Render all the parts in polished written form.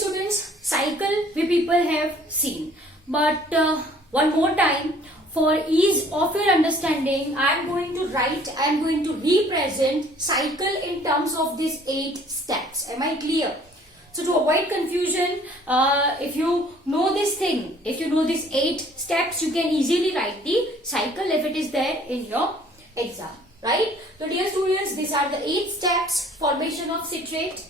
students, cycle we people have seen, but one more time, for ease of your understanding, I am going to represent cycle in terms of these 8 steps. Am I clear? So to avoid confusion, if you know this thing, if you know these 8 steps, you can easily write the cycle if it is there in your exam, right? So dear students, these are the 8 steps: formation of citrate,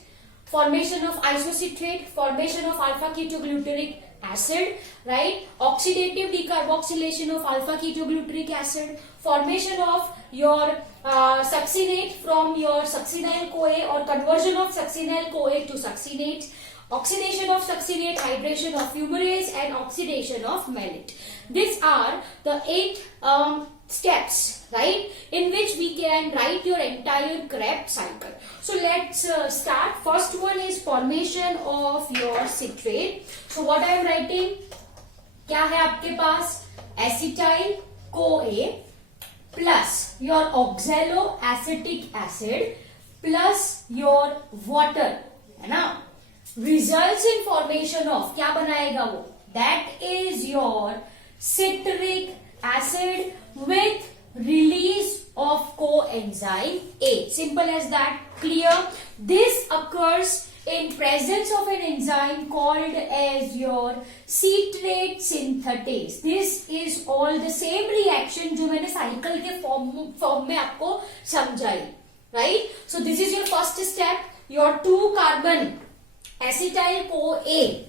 formation of isocitrate, formation of alpha ketoglutaric acid, right? Oxidative decarboxylation of alpha ketoglutaric acid, formation of your succinate from your succinyl CoA or conversion of succinyl CoA to succinate, oxidation of succinate, hydration of fumarase, and oxidation of malate. These are the 8 steps, right, in which we can write your entire Krebs cycle. So let's start. First one is formation of your citrate. So what I am writing, क्या है आपके पास? Acetyl CoA plus your oxaloacetic acid plus your water, है ना, results in formation of, क्या बनाएगा वो? That is your citric acid with release of coenzyme A. Simple as that. Clear? This occurs in presence of an enzyme called as your citrate synthetase. This is all the same reaction जो मैंने cycle के form में आपको समझाई, right? So this is your first step. Your 2 carbon acetyl CoA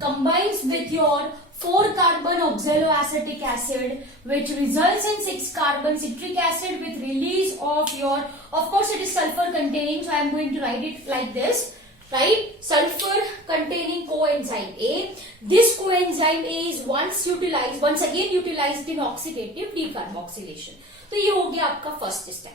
combines with your 4 carbon oxaloacetic acid, which results in 6 carbon citric acid with release of your, of course it is sulfur containing, so I am going to write it like this, right? Sulfur containing coenzyme A. This coenzyme A is once again utilized in oxidative decarboxylation. तो ये हो गया आपका first step.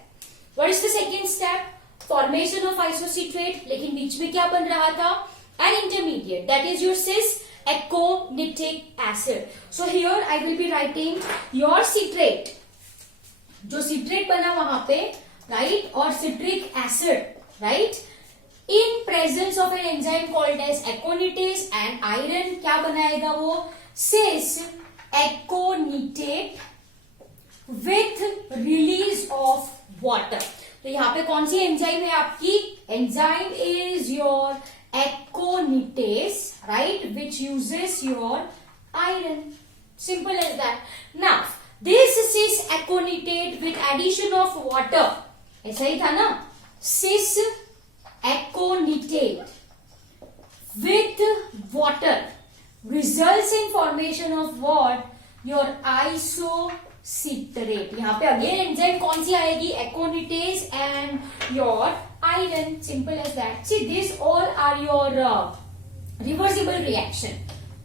What is the second step? Formation of isocitrate. लेकिन बीच में क्या बन रहा था? An intermediate, that is your cis aconitic acid. So here I will be writing your citrate, जो citrate बना वहां पे, right, और citric acid, right, in presence of an enzyme called as aconitase and iron, क्या बनाएगा वो? cis aconitate with release of water. तो यहाँ पे कौन सी एंजाइम है आपकी? Enzyme is your aconitase, right, which uses your iron. Simple as that. Now this cis aconitate with addition of water, ऐसा ही था ना? cis aconitate with water results in formation of what? Your isocitrate. यहाँ पे again enzyme कौन सी आएगी? aconitase and your iron. Simple as that. See, these all are your reversible reaction.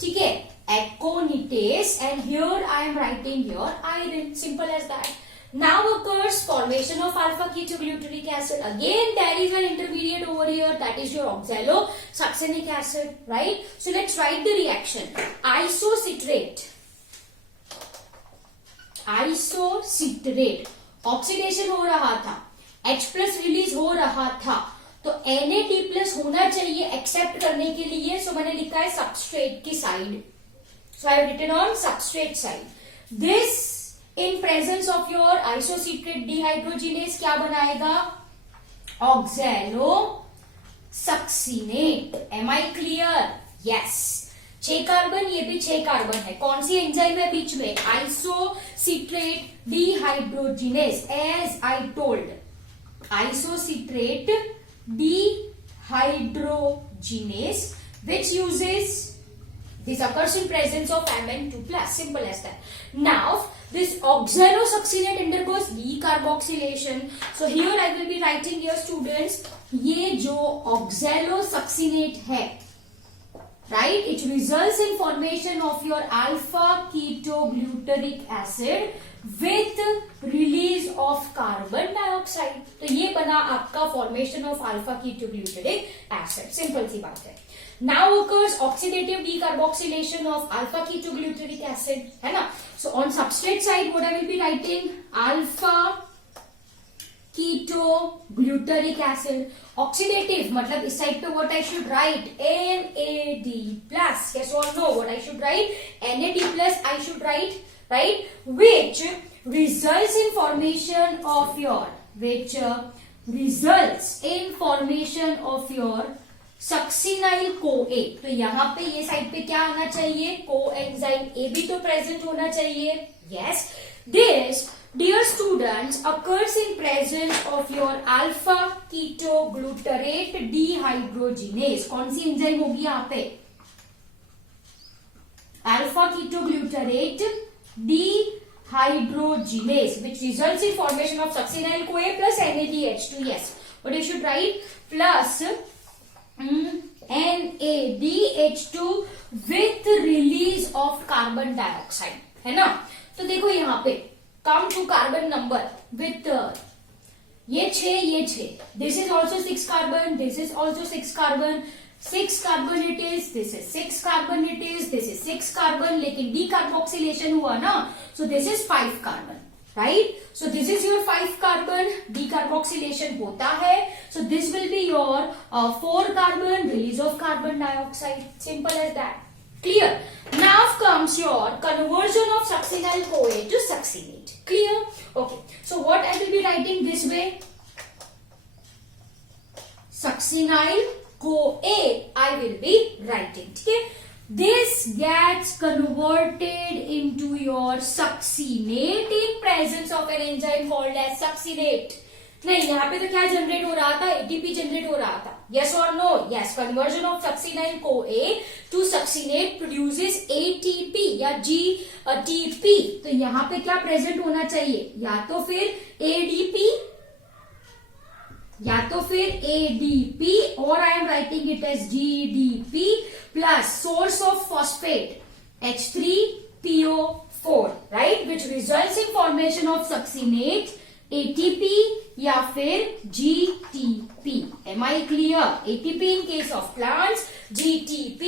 ठीक है? Aconitase and here I am writing your iron. Simple as that. Now occurs formation of alpha ketoglutaric acid. Again there is an intermediate over here, that is your oxalosuccinic acid, right? So let's write the reaction. Isocitrate oxidation हो रहा था, H plus release हो रहा था, तो Na plus होना चाहिए accept करने के लिए, सो मैंने लिखा है सबस्ट्रेट की side, so I have written on substrate side. This in presence of your isocitrate dehydrogenase क्या बनाएगा? Oxalosuccinate. Am I clear? Yes. 6 carbon, ये भी 6 कार्बन है. कौन सी एंजाइम है बीच में? Isocitrate dehydrogenase. As I told, isocitrate dehydrogenase, which uses, this occurs in presence of Mn2 plus. Simple as that. Now this oxalosuccinate undergoes decarboxylation. So here I will be writing here students, ये जो oxalosuccinate है, right, it results in formation of your alpha ketoglutaric acid with release of carbon dioxide. तो ये बना आपका formation of alpha ketoglutaric acid. Simple सी बात है. Now occurs oxidative decarboxylation of alpha ketoglutaric acid, है ना? So on substrate side what I will be writing? Alpha keto glutaric acid. Oxidative मतलब इस साइड पे what I should write NAD plus. Yes or no? What I should write NAD plus I should write, right? Which results in formation of your succinyl CoA. तो यहाँ पे ये side पे क्या आना चाहिए? कोएंजाइम A भी तो प्रेजेंट होना चाहिए. Yes. This, dear students, occurs in presence of your alpha ketoglutarate dehydrogenase. कौन सी एंजाइम होगी यहाँ पे? Alpha ketoglutarate dehydrogenase, which results in formation of succinyl CoA plus NADH2. Yes. What you should write? Plus NADH2 with release of carbon dioxide. है ना? तो देखो यहाँ पे come to carbon number with ये 6. This is also 6 carbon. This is also 6 carbon. 6 carbon it is. This is 6 carbon it is. This is 6 carbon. लेकिन decarboxylation हुआ ना? So this is 5 carbon. Right? So this is your 5 carbon. Decarboxylation होता है. So this will be your 4 carbon release of carbon dioxide. Simple as that. Clear? Now comes your conversion of succinyl CoA to succinate. Clear? Okay. So what I will be writing this way? Succinyl CoA I will be writing. Okay? This gets converted into your succinate in presence of an enzyme called as succinate. नहीं, यहाँ पे तो क्या generate हो रहा था? ATP generate हो रहा था. Yes or no? Yes. Conversion of succinyl CoA to succinate produces ATP या GTP. तो यहाँ पे क्या प्रेजेंट होना चाहिए? या तो फिर ADP या तो फिर ADP और I am writing it as GDP plus source of phosphate H3PO4, right, which results in formation of succinate ATP या फिर GTP. Am I clear? ATP in case of plants, GTP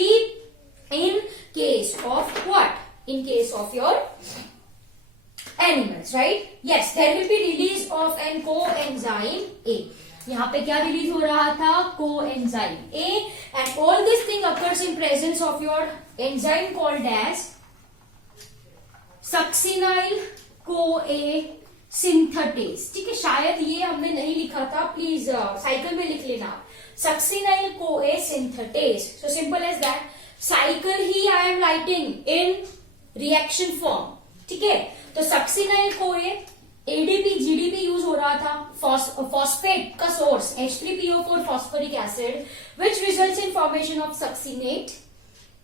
in case of what? In case of your animals, right? Yes, there will be release of an coenzyme A. यहाँ पे क्या release हो रहा था? Coenzyme A, and all this thing occurs in presence of your enzyme called as succinyl CoA synthetase. ठीक है, शायद ये हमने नहीं लिखा था, प्लीज साइकिल में लिख लेना. Succinyl CoA synthetase. So simple as that. Cycle he I am writing in reaction form. ठीक है, तो succinyl CoA ADP GDP use हो रहा था. फॉस्फेट का source H3PO4 phosphoric acid which results in formation of succinate.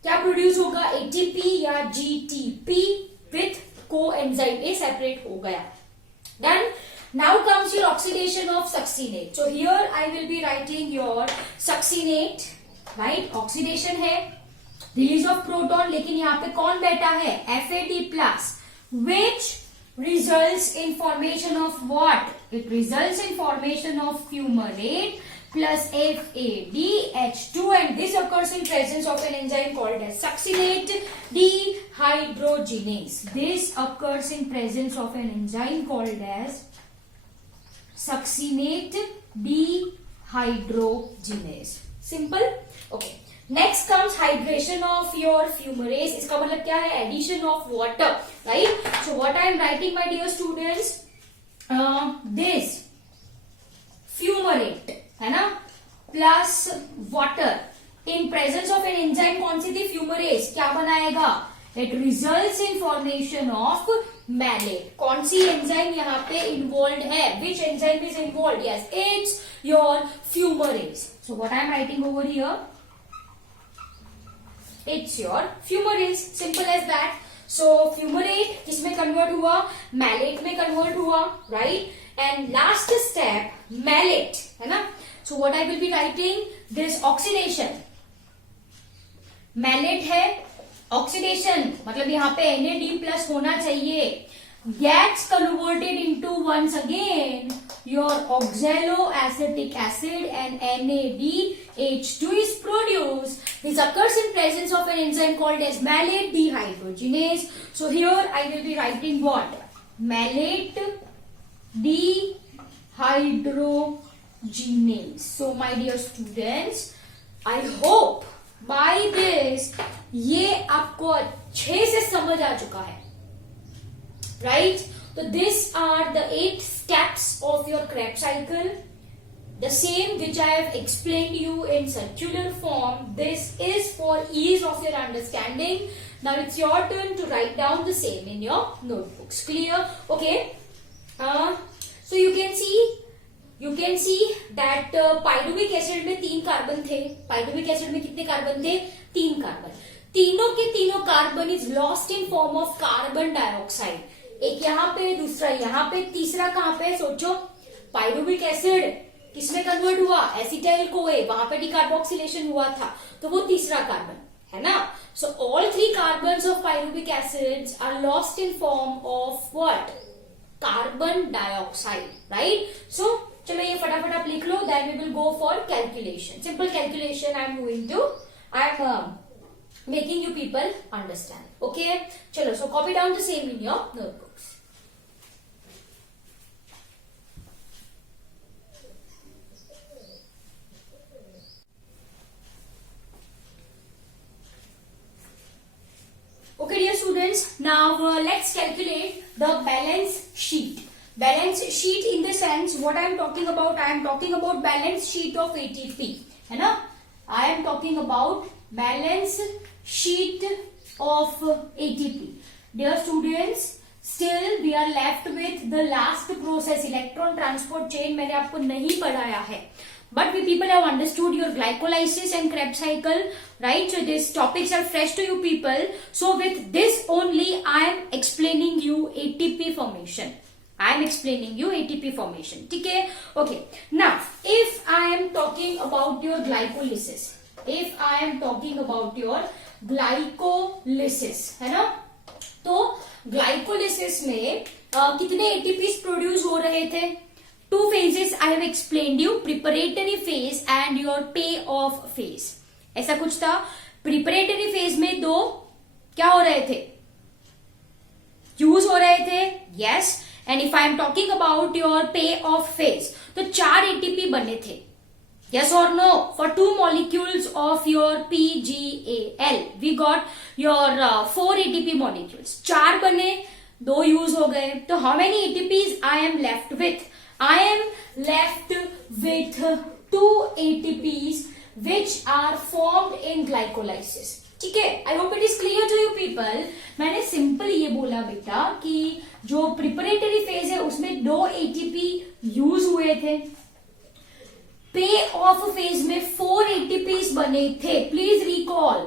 क्या produce होगा? ATP या GTP with coenzyme A separate हो गया. Done. Now comes your oxidation of succinate. So here I will be writing your succinate. Right, oxidation है, release of proton, लेकिन यहाँ पे कौन बैठा है? FAD plus, which results in formation of what? It results in formation of fumarate plus FADH2, and this occurs in presence of an enzyme called as succinate dehydrogenase. This occurs in presence of an enzyme called as succinate dehydrogenase. Simple? Okay. Next comes hydration of your fumarase. इसका मतलब क्या है? Addition of water, right? So what I am writing, my dear students, this fumarate है ना, plus water in presence of an enzyme. कौन सी थी? fumarase. क्या बनाएगा? It results in formation of malate. कौन सी एंजाइम यहाँ पे involved है? Which enzyme is involved? Yes, it's your fumarase. So what I am writing over here? It's your fumarase. Simple as that. So fumarate किसमें convert हुआ? malate में convert हुआ, right? And last step malate, है ना? So what I will be writing? This oxidation. malate है, oxidation मतलब यहाँ पे NAD plus होना चाहिए. Gets converted into once again your oxaloacetic acid and NADH2 is produced. This occurs in presence of an enzyme called as malate dehydrogenase. So here I will be writing what? Malate dehydrogenase. Gmail. So my dear students, I hope by this ये आपको अच्छे से समझ आ चुका है, right? So these are the 8 steps of your Krebs cycle. The same which I have explained you in circular form. This is for ease of your understanding. Now it's your turn to write down the same in your notebooks. Clear? Okay. So you can see that pyruvic acid में 3 carbon थे. Pyruvic acid में कितने carbon थे? 3 carbon. तीनों के तीनों carbon is lost in form of carbon dioxide. एक यहाँ पे, दूसरा यहाँ पे, तीसरा कहाँ पे? सोचो. पाइरुविक एसिड किसमें कन्वर्ट हुआ? Acetyl CoA. वहां पे डिकार्बोक्सिलेशन हुआ था, तो वो तीसरा कार्बन है ना. So all 3 carbon of pyruvic acids are lost in form of what? Carbon dioxide, right? So चलो ये फटाफट आप लिख लो. Then we will go for calculation. Simple calculation I am making you people understand. Okay, chalo, so copy down the same in your notebooks. Okay dear students, now let's calculate the balance sheet. Balance sheet in the sense what I am talking about? I am talking about balance sheet of ATP, है ना? I am talking about balance sheet of ATP. Dear students, still we are left with the last process, electron transport chain. मैंने आपको नहीं पढ़ाया है, but we people have understood your glycolysis and Krebs cycle, right? So these topics are fresh to you people. So with this only I am explaining you ATP formation. I am explaining you ATP formation. ठीक है? Okay. Now, if I am talking about your glycolysis, if I am talking about your glycolysis, है ना? तो glycolysis में कितने ATPs produce हो रहे थे? 2 phases I have explained you, preparatory phase and your payoff phase. ऐसा कुछ था. प्रिपरेटरी फेज में 2 क्या हो रहे थे? यूज हो रहे थे. Yes. And if I am talking about your पे ऑफ फेज, तो 4 एटीपी बने थे. Yes or no? For 2 molecules of your PGAL, we got your 4 ATP molecules. 4 बने, 2 यूज हो गए. तो how many ATPs I am left with? I am left with 2 ATPs which are formed in glycolysis. ठीक है? I hope it is clear to you people. मैंने simple ये बोला बेटा कि जो प्रिपरेटरी फेज है उसमें 2 ATP यूज हुए थे. पे ऑफ फेज में 4 एटीपीज बने थे. Please recall,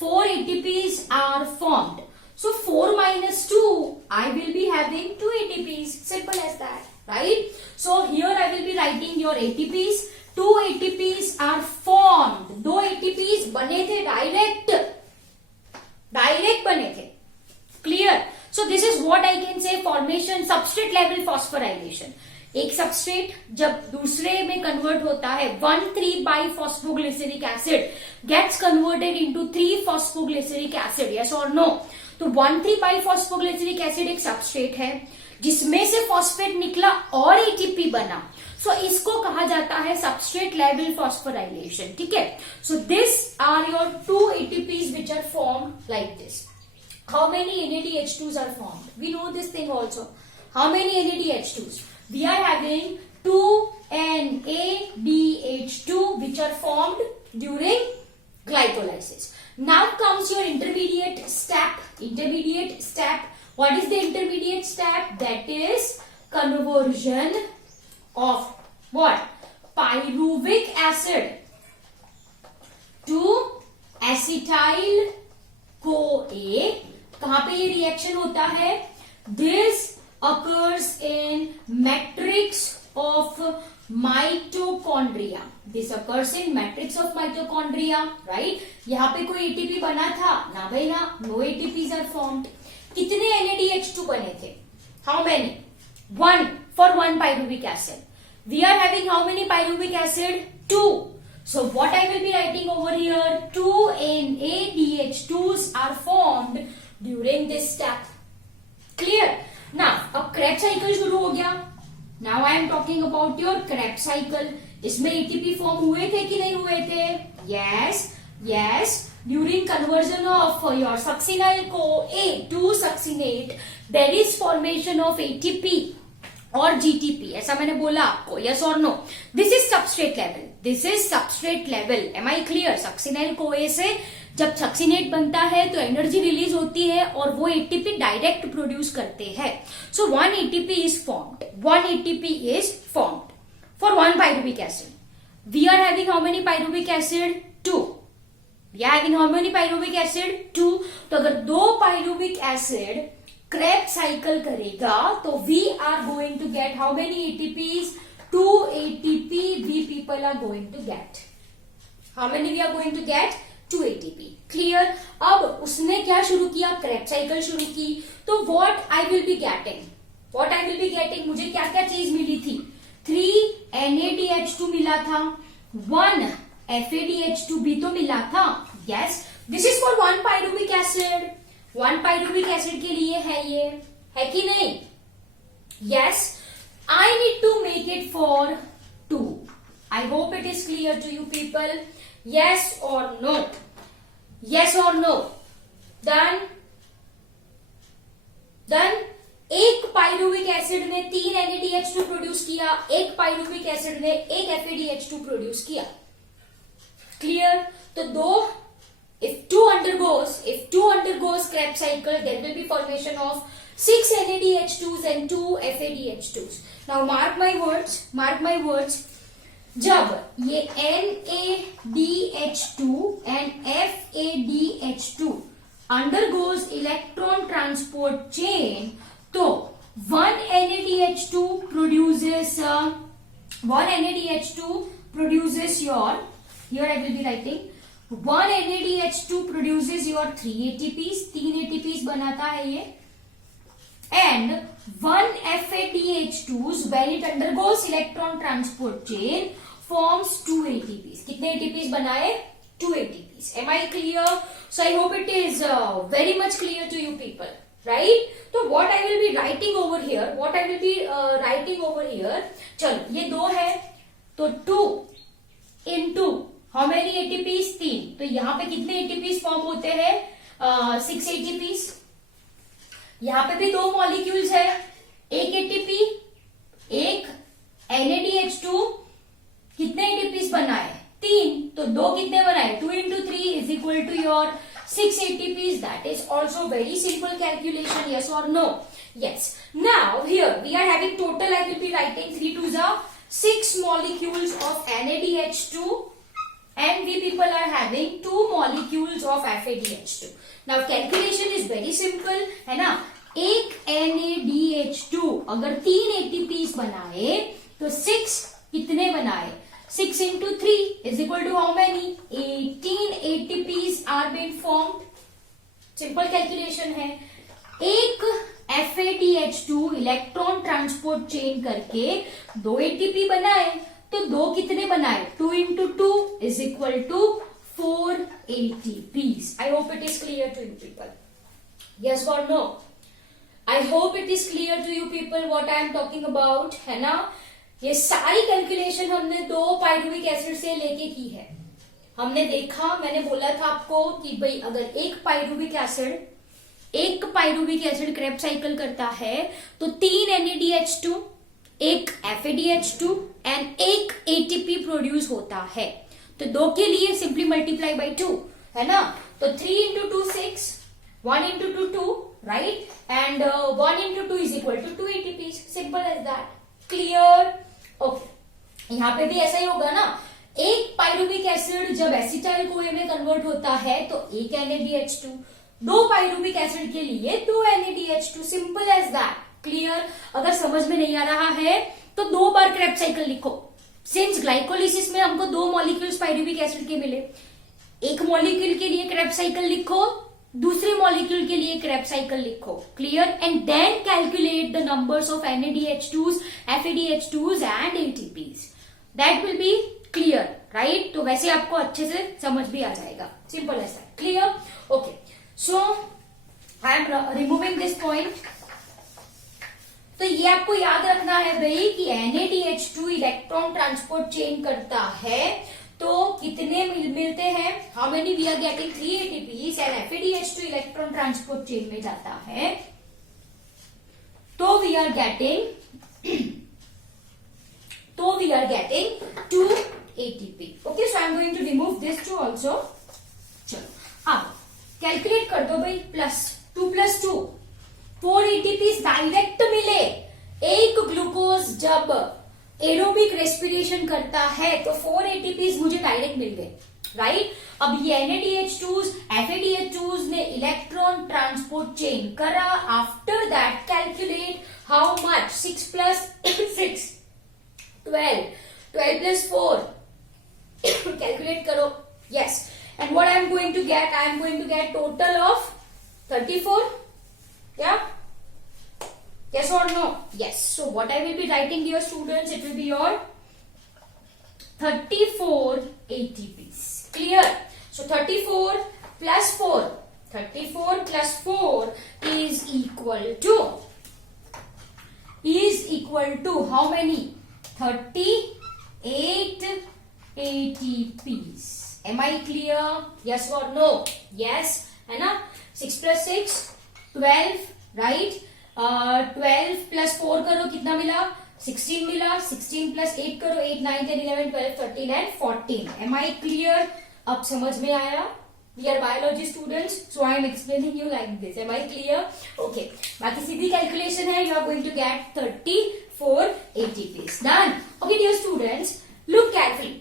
4 ATPs are formed. So 4 minus 2, I will be having 2 ATPs. Simple as that, right? So here I will be writing your ATPs. 2 ATPs are formed. 2 ATPs बने थे direct बने थे. Clear? So this is what I can say formation substrate level phosphorylation. एक substrate जब दूसरे में convert होता है, 1,3-biphosphoglyceric acid gets converted into 3-phosphoglyceric acid. Yes or no? तो 1,3-biphosphoglyceric acid एक सबस्ट्रेट है जिसमें से फॉस्फेट निकला और एटीपी बना. सो इसको कहा जाता है सबस्ट्रेट लेवल फॉस्फोराइलेशन. ठीक है? So this are your 2 ATPs which are formed like this. How many NADH2s are formed? We know this thing also. How many NADH2s? We are having 2 NADH2 which are formed during glycolysis. Now comes your intermediate step. Intermediate step. What is the intermediate step? That is conversion of what? Pyruvic acid to acetyl CoA. कहाँ पे ये reaction होता है? This occurs in matrix of mitochondria. This occurs in matrix of mitochondria, right? यहाँ पे कोई ATP बना था ना भाई ना. No ATPs are formed. कितने NADH2 बने थे? How many? 1 for 1 pyruvic acid. We are having how many pyruvic acid? 2. So what I will be writing over here? 2 NADH2s are formed during this step. Clear? Now, अब Krebs cycle शुरू हो गया. Now I am talking about your Krebs cycle. इसमें ATP form हुए थे कि नहीं हुए थे? Yes during conversion of your succinyl CoA to succinate there is formation of ATP और जीटीपी, ऐसा मैंने बोला आपको, यस और no? This is substrate level, am I clear? Succinyl CoA से जब सक्सिनेट बनता है तो एनर्जी रिलीज होती है और वो एटीपी डायरेक्ट प्रोड्यूस करते हैं. सो 1 ATP is formed for 1 pyruvic acid. We are having how many pyruvic acid? 2. We are having how many pyruvic acid? 2. तो अगर 2 pyruvic acid Krebs cycle करेगा तो we are going to get how many ATPs? 2 ATP we people are going to get. How many we are going to get? 2 ATP. Clear? अब उसने क्या शुरू किया? Krebs cycle शुरू की. तो what I will be getting? मुझे क्या क्या चीज मिली थी? 3 NADH2 मिला था, 1 FADH2 भी तो मिला था. Yes, this is for 1 pyruvic acid. 1 pyruvic acid के लिए है ये, है कि नहीं? Yes, I need to make it for 2. I hope it is clear to you people. Yes और नो? यस और नो? डन. एक पायरुविक एसिड ने 3 NADH2 प्रोड्यूस किया, एक पायरुविक एसिड ने 1 FADH2 प्रोड्यूस किया. क्लियर? तो दो, if 2 undergoes Krebs cycle, there will be formation of 6 NADH2s and 2 FADH2s. Now mark my words. जब ये NADH2 and FADH2 undergoes electron transport chain, तो 1 NADH2 produces your, here I will be writing, 1 NADH2 produces your 3 ATPs, 3 ATPs बनाता है ये, and 1 FADH2s when it undergoes electron transport chain forms 2 ATPs. कितने ATPs बनाए? 2 ATPs. Am I clear? So I hope it is very much clear to you people. Right? तो what I will be writing over here, चलो ये 2 है तो 2 into how many ATPs? 3. तो यहाँ पे कितने ATPs फॉर्म होते हैं? 6 ATPs. यहाँ पे भी 2 मॉलिक्यूल्स है, एक ATP, एक NADH2. कितने ATPs बनाए? 3. तो 2 कितने बनाए? 2 into 3 is equal to your 6 ATPs. That is also very simple calculation. Yes or no? Yes. Now here we are having total, I will be writing 3 to the 6 molecules of NADH2 and we people are having 2 molecules of FADH2. Now calculation is very simple, है ना? एक NADH2 अगर 3 ATPs बनाए तो 6 कितने बनाए? 6 into 3 is equal to how many? 18 ATPs are being formed. Simple calculation है. एक FADH2 इलेक्ट्रॉन ट्रांसपोर्ट चेन करके 2 ATP बनाए तो 2 कितने बनाए? 2 into 2 is equal to 4 ATPs. I hope it is clear to you people. Yes or no? I hope it is clear to you people what I am talking about, है ना? ये सारी calculation हमने 2 pyruvic acid से लेके की है. हमने देखा, मैंने बोला था आपको कि भाई अगर एक पायरुविक एसिड क्रेब्स साइकिल करता है तो 3 NADH2, एक FADH2 एंड एक ATP प्रोड्यूस होता है. तो 2 के लिए सिंपली मल्टीप्लाई बाय 2, है ना? तो 3 into 2 6, 1 into 2 2, right? And 1 into 2 is equal to 2 ATPs. Simple as that. Clear? Okay. यहाँ पे भी ऐसा ही होगा ना. एक पायरुविक एसिड जब एसिटाइल CoA में कन्वर्ट होता है तो एक NADH2, 2 पायरुविक एसिड के लिए 2 NADH2. Simple as that. Clear? अगर समझ में नहीं आ रहा है तो 2 बार क्रेब्स साइकिल लिखो. सिंस ग्लाइकोलिसिस में हमको 2 मॉलिक्यूल्स पायरुविक एसिड के मिले, एक मॉलिक्यूल के लिए क्रेब्स साइकिल लिखो, दूसरे मॉलिक्यूल के लिए क्रेब्स साइकिल लिखो. Clear? And then calculate the numbers of NADH2s, FADH2s and ATPs. That will be clear, right? तो वैसे आपको अच्छे से समझ भी आ जाएगा. Simple as that. Clear? Okay. So I am removing this point. तो ये आपको याद रखना है भाई कि NADH2 इलेक्ट्रॉन ट्रांसपोर्ट चेन करता है तो कितने मिलते हैं, how many we are getting 3 ATPs and FADH2 electron transport chain में जाता है तो we are getting 2 ATP. Okay, so I am going to remove this 2 also. चलो अब कैलकुलेट कर दो भाई, +2 + 2 4 ATPs डायरेक्ट मिले। एक ग्लूकोज जब एरोबिक रेस्पिरेशन करता है तो 4 ATPs मुझे डायरेक्ट मिल गए, राइट। अब ये NADH2s FADH2s ने इलेक्ट्रॉन ट्रांसपोर्ट चेन करा। After that calculate how much, 6 + 6 12 12 + 4 calculate करो, yes, and what I am going to get total of 34, yeah, yes or no, yes. So what I will be writing, dear students, it will be your 34 ATPs, clear. So 34 + 4 is equal to how many, 38 ATPs. Am I clear? Yes or no? Yes, है ना। 6 + 6 12, right? 12 + 4 करो, कितना मिला, 16 मिला। 16 + 8 करो, 8 9 10 11 12 13 and 14. Am I clear? अब समझ में आया? We are biology students, so I am explaining you like this. Am I clear? Okay. बाकी सीधी कैलकुलेशन है, you are going to get 34 ATPs. Done. Okay, dear students, look carefully.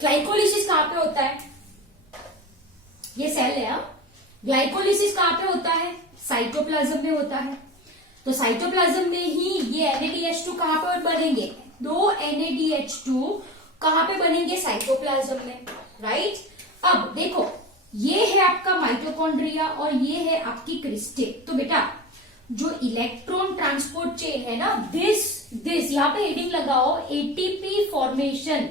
Glycolysis कहां पे होता है, ये सेल है। ग्लाइकोलिसिस कहां पे होता है, साइटोप्लाज्म में होता है। तो साइटोप्लाज्म में ही ये NADH2 कहां पे बनेंगे, 2 NADH2 कहां पे बनेंगे, साइटोप्लाज्म में, राइट। अब देखो, ये है आपका माइटोकॉन्ड्रिया और ये है आपकी क्रिस्टे। तो बेटा जो इलेक्ट्रॉन ट्रांसपोर्ट चेन है ना, दिस यहां पे हेडिंग लगाओ, ATP formation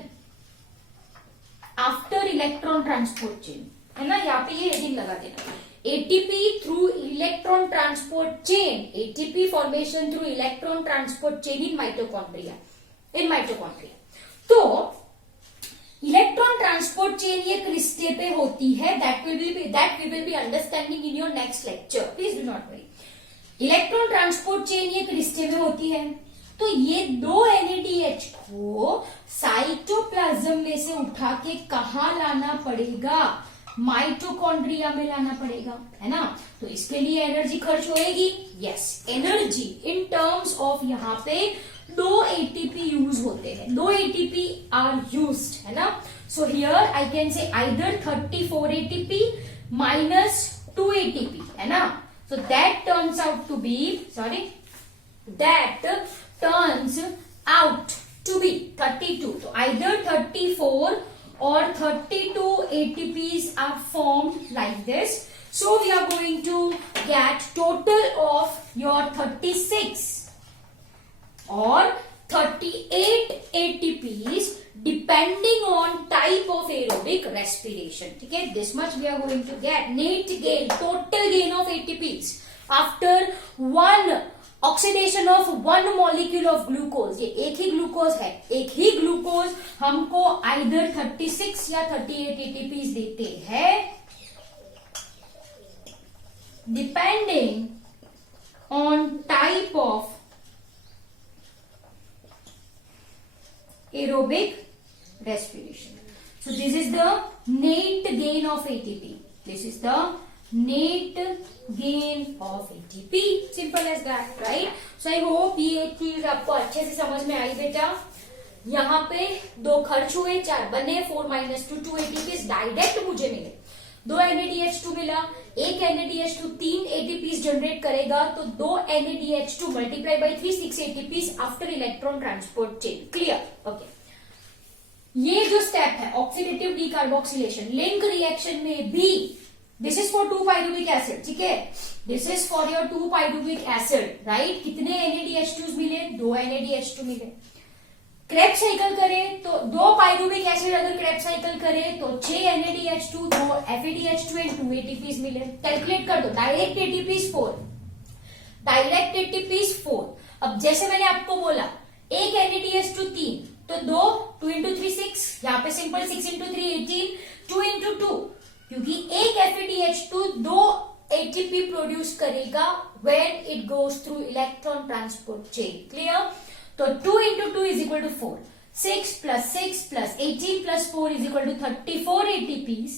after electron transport chain, है ना, यहाँ पे ये हेडिंग लगा देना, ATP through electron transport chain, ATP formation through electron transport chain in mitochondria. तो इलेक्ट्रॉन ट्रांसपोर्ट चेन ये क्रिस्टे पे होती है, that we will be understanding in your next lecture, please do not worry. Electron transport chain ये cristae में होती है, तो ये 2 NADH को साइटोप्लाज्म में से उठा के कहा लाना पड़ेगा, माइटोकॉन्ड्रिया में लाना पड़ेगा, है ना। तो इसके लिए एनर्जी खर्च होएगी, yes, energy in terms of यहाँ पे 2 ATP यूज होते हैं, 2 ATP आर यूज्ड, है ना। So here I can say either 34 ATP - 2 ATP, है ना। So that turns out to be 32. So either 34 or 32 ATPs are formed like this. So we are going to get total of your 36 or 38 ATPs depending on type of aerobic respiration. ठीक है, this much we are going to get. Net gain, total gain of ATPs after one oxidation of one molecule of glucose. ये एक ही glucose है, एक ही glucose हमको either 36 या 38 ATPs देते हैं, depending on type of aerobic respiration. So this is the net gain of ATP. This is the net gain of ATP. Simple as that, right? So I hope ये चीज आपको अच्छे से समझ में आई बेटा। यहाँ पे 2 खर्च हुए, 4 बने, 4 - 2 ATPs डायरेक्ट मुझे मिले। 2 NADH2 मिला, एक NADH2 3 ATPs जनरेट करेगा, तो 2 NADH2 multiply by 3 6 ATPs after electron transport chain. Clear? Okay. ये जो स्टेप है ऑक्सीडेटिव डीकार्बोक्सिलेशन, लिंक रिएक्शन में भी, this is for 2 pyruvic acid, ठीक है, this is for your 2 pyruvic acid, right. कितने NADH2 मिले, 2 NADH2 मिले। क्रेब्स साइकिल करे तो 2 पाइरुविक एसिड अगर क्रेब्स साइकिल करे तो 6 NADH2, 2 FADH2 एंड 2 ATPs मिले। कैलकुलेट कर दो, डायरेक्ट ATPs 4, अब जैसे मैंने आपको बोला एक NADH2 3, तो 2 इंटू 3 6, यहाँ पे सिंपल 6 इंटू 3 18, 2 इंटू 2, क्योंकि एक FADH2 2 ATP प्रोड्यूस करेगा when it goes through electron transport chain. Clear? तो 2 into 2 is equal to 4, 6 plus 18 plus 4 is equal to 34 ATPs.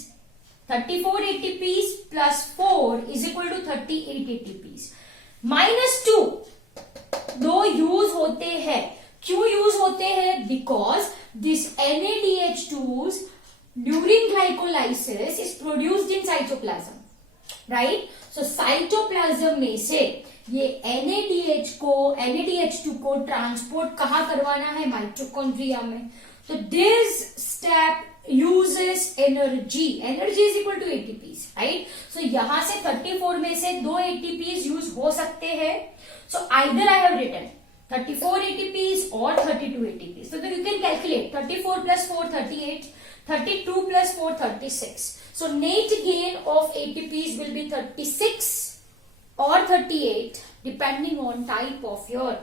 34 ATPs plus 4 is equal to 38 ATPs. -2 दो use होते हैं. क्यों use होते हैं? Because this NADH2s during glycolysis is produced in cytoplasm, right? So cytoplasm में से ये NADH2 को ट्रांसपोर्ट कहाँ करवाना है? माइटोकॉन्ड्रिया में. तो this step uses energy. Energy is equal to ATPs, right? So यहां से 34 में से 2 ATPs यूज हो सकते हैं. So either I have written 34 ATPs or 32 ATPs. So you can calculate 34 plus 4 38, 32 plus 4 36. So net gain of ATPs will be 36 or 38 depending on type of your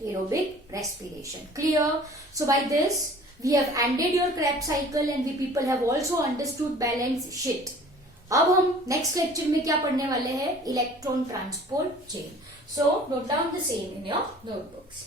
aerobic respiration. Clear? So by this we have ended your Krebs cycle and we people have also understood balance sheet. अब हम next lecture में क्या पढ़ने वाले हैं? Electron transport chain. So note down the same in your notebooks.